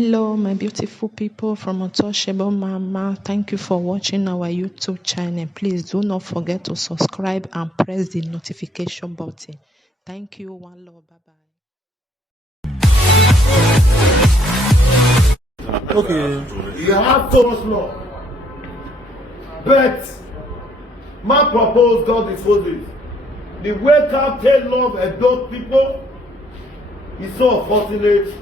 Hello, my beautiful people from Untouchable Mama. Thank you for watching our YouTube channel. Please do not forget to subscribe and press the notification button. Thank you. One love. Bye bye. Okay. You have so much love. But man proposed, God disposes. The way Captain love and those people is so unfortunate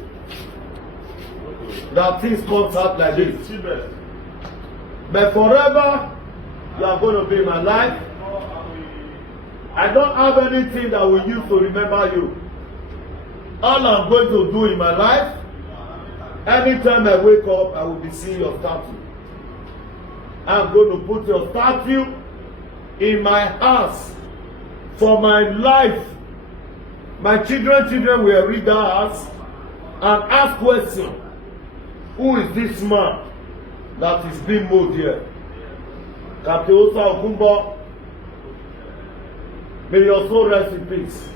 that things come out like this. But forever, you are going to be in my life. I don't have anything that will use to remember you. All I'm going to do in my life, anytime I wake up, I will be seeing your statue. I'm going to put your statue in my house for my life. My children will read that house and ask questions. Who is this man that is being moved here? Captain Hosa Okunbor, may your soul rest in peace.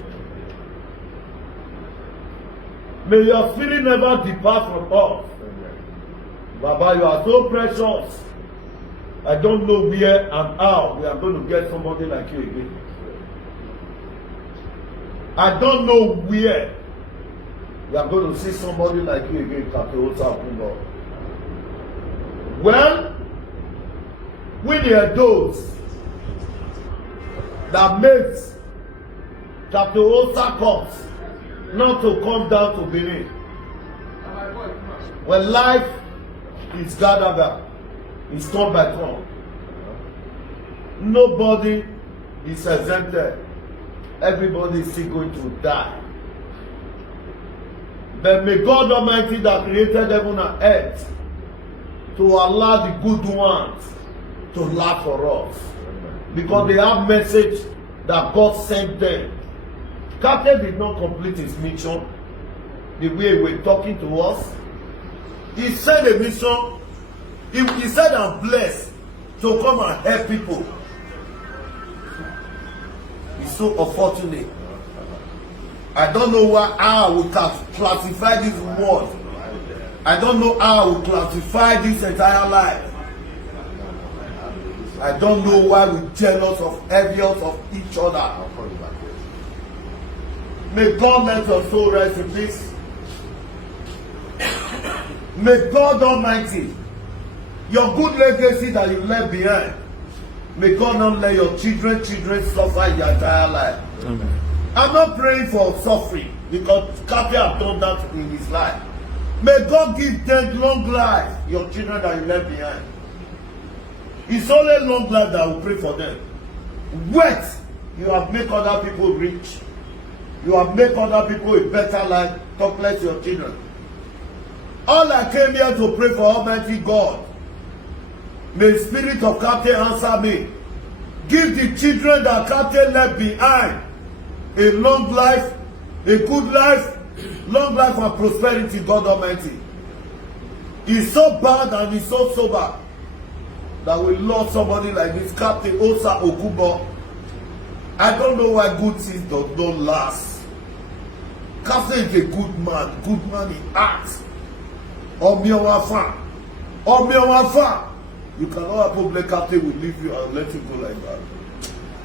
May your spirit never depart from us. Baba, you are so precious. I don't know where and how we are going to get somebody like you again. I don't know where we are going to see somebody like you again, Captain Hosa Okunbor. Well, we are those that makes Captain Hosa comes not to come down to Benin. When life is gathered, it's turn by turn. Nobody is exempted. Everybody is still going to die. But may God Almighty that created heaven and earth to allow the good ones to laugh for us. Because they have message that God sent them. Captain did not complete his mission the way he was talking to us. He sent a mission. He said, I'm blessed to come and help people. It's so unfortunate. I don't know how I would classify this word. I don't know how I would classify this entire life. I don't know why we're jealous of envious of each other. May God let your soul rest in peace. May God Almighty, your good legacy that you left behind, may God not let your children suffer your entire life. Amen. I'm not praying for suffering because Kapi have done that in his life. May God give them long life, your children that you left behind. It's only long life that will pray for them. Wait, you have made other people rich. You have made other people a better life. God bless your children. All I came here to pray for Almighty God. May the Spirit of Captain answer me. Give the children that Captain left behind a long life, a good life, long life and prosperity, God Almighty. He's so bad and he's so sober that we lost somebody like this, Captain Hosa Okunbor. I don't know why good things do not last. Captain is a good man in acts. Omiowafa. You cannot have public Captain will leave you and let you go like that.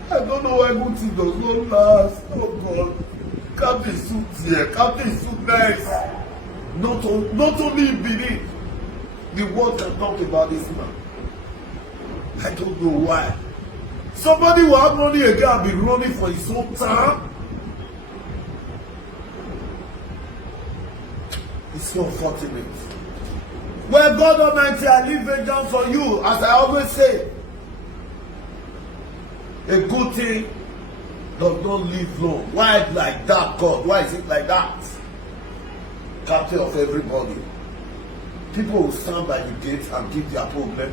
I don't know why good things does not last. Oh God. Captain suits here. Captain is so nice. Not only in Benin. The world can talk about this man. I don't know why. Somebody will have money again and be running for his own time. It's so unfortunate. Well, God Almighty, I leave vengeance on you, as I always say. A good thing does not live long. Why like that, God? Why is it like that? Captain of everybody. People will stand by the gate and give their problem.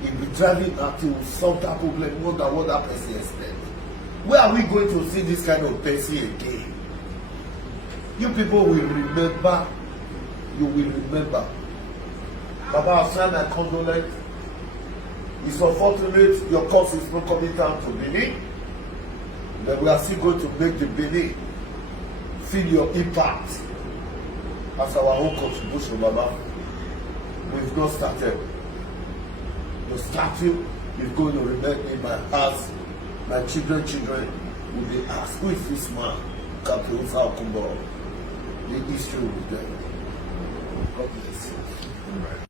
He'll be driving until will solve that problem, wonder what that person expects. Where are we going to see this kind of person again? You people will remember. You will remember. Baba, I've signed my condolence. It's unfortunate your cause is not coming down to Benin. But we are still going to make the Benin feel your impact as our own contribution, Baba. we've not started. The statue is going to remain in my house. My children will be asked, who is this man? Captain Hosa Okunbor. The history will be there. God bless you.